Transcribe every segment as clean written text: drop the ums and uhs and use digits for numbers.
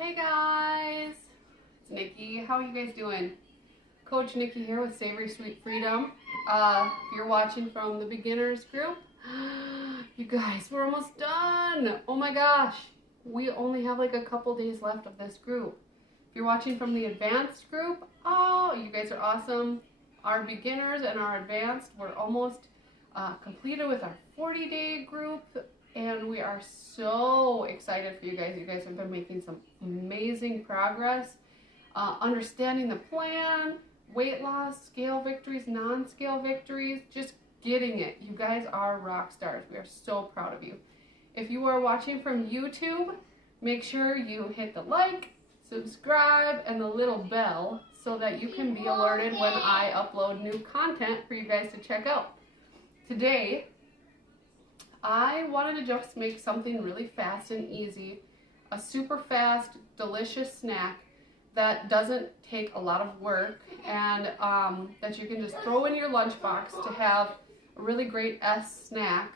Hey guys, it's Nikki. How are you guys doing? Coach Nikki here with Savory Sweet Freedom. If you're watching from the beginners group, you guys, we're almost done. Oh my gosh, we only have like a couple days left of this group. If you're watching from the advanced group, oh, you guys are awesome. Our beginners and our advanced, we're almost completed with our 40-day group. And we are so excited for you guys. You guys have been making some amazing progress, understanding the plan, weight loss, scale victories, non-scale victories, just getting it. You guys are rock stars. We are so proud of you. If you are watching from YouTube, make sure you hit the like, subscribe, and the little bell so that you can be alerted when I upload new content for you guys to check out. Today, I wanted to just make something really fast and easy, a super fast, delicious snack that doesn't take a lot of work and that you can just throw in your lunchbox to have a really great snack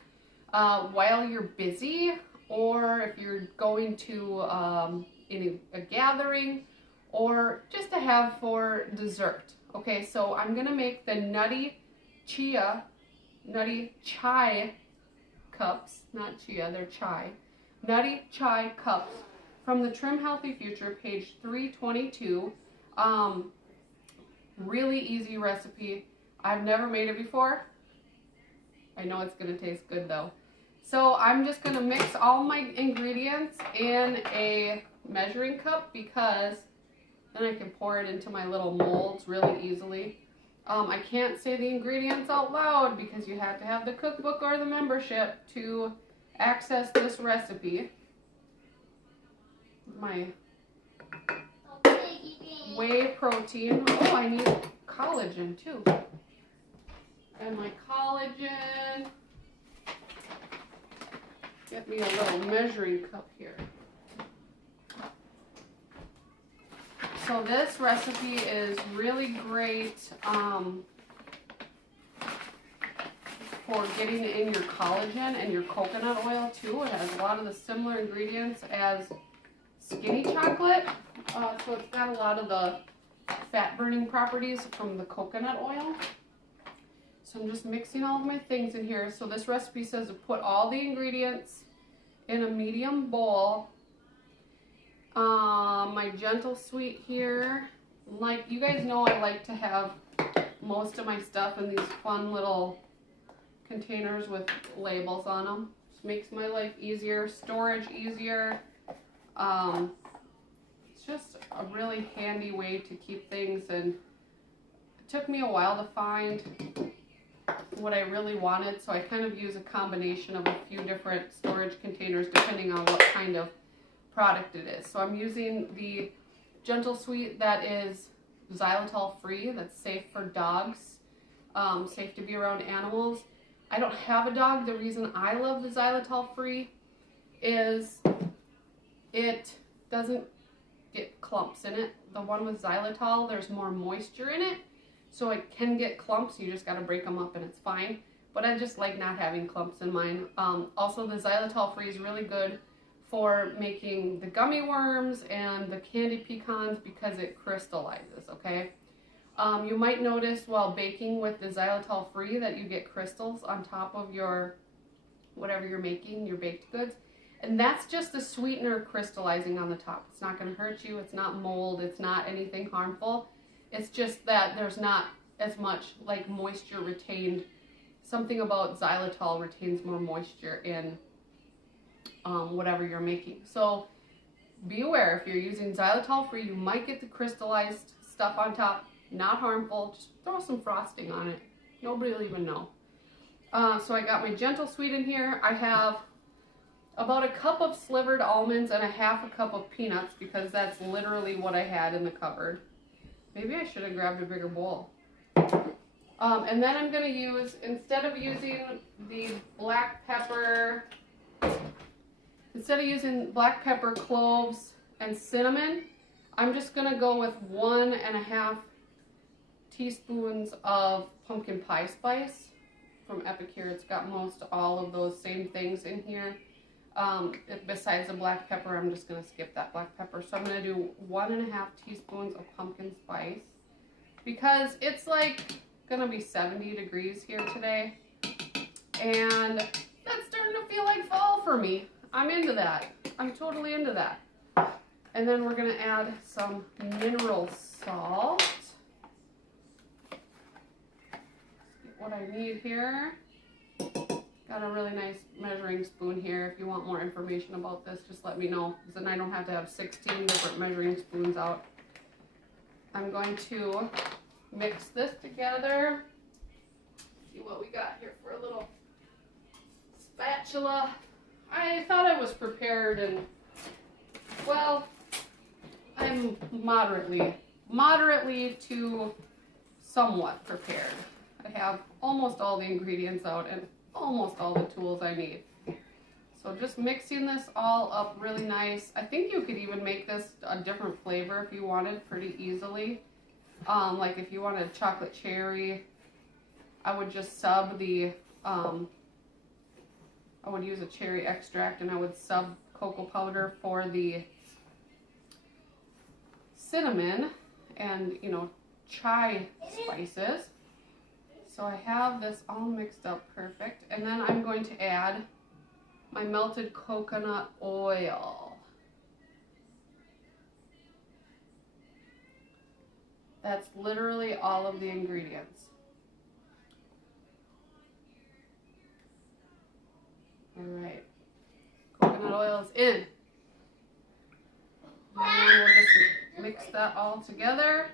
while you're busy, or if you're going to in a gathering, or just to have for dessert. Okay, so I'm gonna make the nutty chai cups, not chia, they're chai. Nutty chai cups from the Trim Healthy Future, page 322. Really easy recipe. I've never made it before. I know it's gonna taste good though. So I'm just gonna mix all my ingredients in a measuring cup because then I can pour it into my little molds really easily. I can't say the ingredients out loud because you have to have the cookbook or the membership to access this recipe. My whey protein. Oh, I need collagen too. And my collagen. Get me a little measuring cup here. So this recipe is really great for getting in your collagen and your coconut oil too. It has a lot of the similar ingredients as skinny chocolate. So it's got a lot of the fat burning properties from the coconut oil. So I'm just mixing all of my things in here. So this recipe says to put all the ingredients in a medium bowl. My Gentle Sweet here. Like you guys know, I like to have most of my stuff in these fun little containers with labels on them. Just makes my life easier, storage easier. It's just a really handy way to keep things, and it took me a while to find what I really wanted, so I kind of use a combination of a few different storage containers depending on what kind of product it is. So I'm using the Gentle Sweet that is xylitol free, that's safe for dogs, safe to be around animals. I don't have a dog. The reason I love the xylitol free is it doesn't get clumps in it. The one with xylitol, there's more moisture in it, so it can get clumps. You just got to break them up and it's fine. But I just like not having clumps in mine. Also, the xylitol free is really good for making the gummy worms and the candy pecans because it crystallizes, okay? You might notice while baking with the xylitol free that you get crystals on top of your, whatever you're making, your baked goods. And that's just the sweetener crystallizing on the top. It's not gonna hurt you, it's not mold, it's not anything harmful. It's just that there's not as much like moisture retained. Something about xylitol retains more moisture in whatever you're making. So be aware, if you're using xylitol free, you might get the crystallized stuff on top. Not harmful, just throw some frosting on it. Nobody will even know. So I got my Gentle Sweet in here. I have about a cup of slivered almonds and a half a cup of peanuts because that's literally what I had in the cupboard. Maybe I should have grabbed a bigger bowl. And then I'm gonna use, instead of using the black pepper, cloves, and cinnamon, I'm just gonna go with 1.5 teaspoons of pumpkin pie spice from Epicure. It's got most all of those same things in here. Besides the black pepper, I'm just going to skip that black pepper. So I'm going to do 1.5 teaspoons of pumpkin spice because it's like going to be 70 degrees here today. And that's starting to feel like fall for me. I'm into that. I'm totally into that. And then we're going to add some mineral salt. Get what I need here. Got a really nice measuring spoon here. If you want more information about this, just let me know. Because then I don't have to have 16 different measuring spoons out. I'm going to mix this together. See what we got here for a little spatula. I thought I was prepared and, well, I'm moderately to somewhat prepared. I have almost all the ingredients out and almost all the tools I need. So just mixing this all up really nice. I think you could even make this a different flavor if you wanted pretty easily. Like if you wanted chocolate cherry, I would just sub the, I would use a cherry extract and I would sub cocoa powder for the cinnamon and, you know, chai spices. So I have this all mixed up perfect. And then I'm going to add my melted coconut oil. That's literally all of the ingredients. All right, coconut oil is in. And we'll just mix that all together.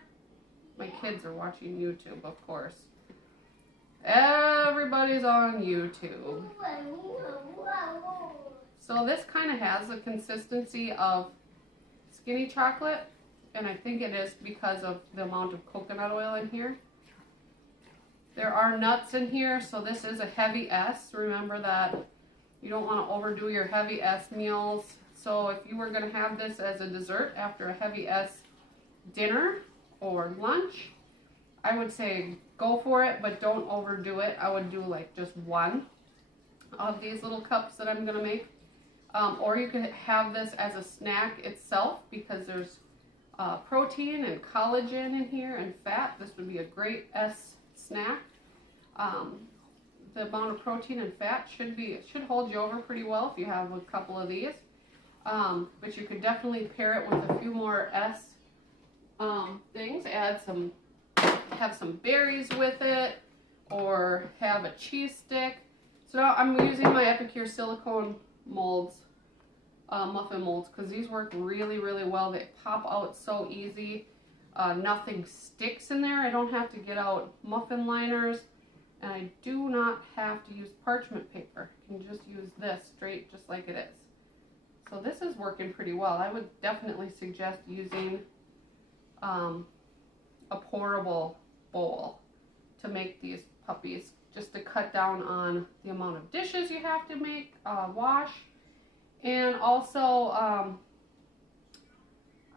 My kids are watching YouTube, of course. Everybody's on YouTube. So this kind of has the consistency of skinny chocolate, and I think it is because of the amount of coconut oil in here. There are nuts in here, so this is a heavy S. Remember that you don't want to overdo your heavy S meals. So if you were going to have this as a dessert after a heavy S dinner or lunch, I would say go for it, but don't overdo it. I would do like just one of these little cups that I'm going to make. Or you could have this as a snack itself because there's protein and collagen in here and fat. This would be a great S snack. The amount of protein and fat should hold you over pretty well if you have a couple of these. But you could definitely pair it with a few more S things. Have some berries with it, or have a cheese stick. So I'm using my Epicure silicone molds, muffin molds, because these work really, really well. They pop out so easy. Nothing sticks in there. I don't have to get out muffin liners, and I do not have to use parchment paper. I can just use this straight just like it is. So this is working pretty well. I would definitely suggest using a portable bowl to make these puppies, just to cut down on the amount of dishes you have to make, wash. And also,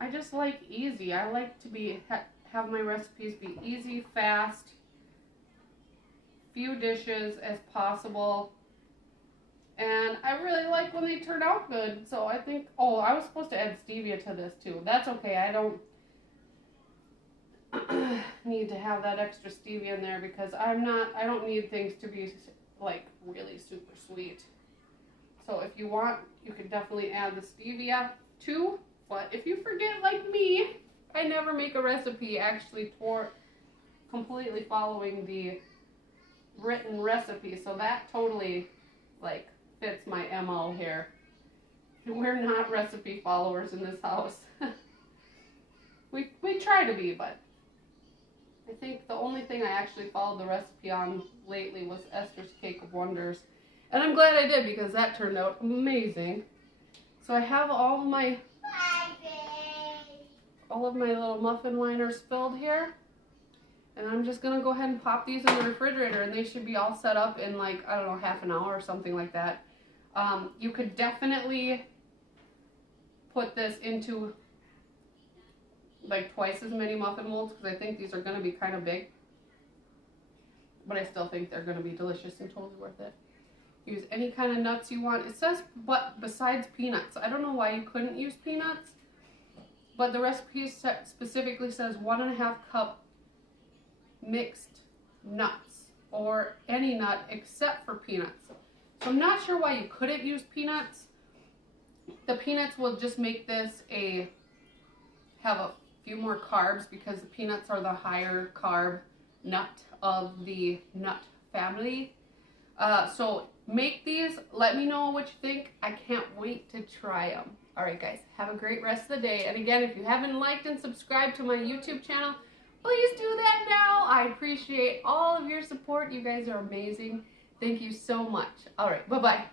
I just like easy. I like to have my recipes be easy, fast, few dishes as possible. And I really like when they turn out good. So I think, oh, I was supposed to add stevia to this too. That's okay. I don't need to have that extra stevia in there because I don't need things to be like really super sweet. So if you want, you could definitely add the stevia too. But if you forget like me, I never make a recipe actually completely following the written recipe. So that totally like fits my MO here. We're not recipe followers in this house. We try to be, but I think the only thing I actually followed the recipe on lately was Esther's Cake of Wonders. And I'm glad I did because that turned out amazing. So I have all of my little muffin liners filled here. And I'm just going to go ahead and pop these in the refrigerator, and they should be all set up in like, I don't know, half an hour or something like that. You could definitely put this into like twice as many muffin molds because I think these are going to be kind of big. But I still think they're going to be delicious and totally worth it. Use any kind of nuts you want. It says, but besides peanuts. I don't know why you couldn't use peanuts, but the recipe specifically says 1.5 cup mixed nuts, or any nut except for peanuts. So I'm not sure why you couldn't use peanuts. The peanuts will just make this have a few more carbs, because the peanuts are the higher carb nut of the nut family. So make these, let me know what you think. I can't wait to try them. Alright guys, have a great rest of the day. And again, if you haven't liked and subscribed to my YouTube channel, please do that now. I appreciate all of your support. You guys are amazing. Thank you so much. Alright, bye-bye.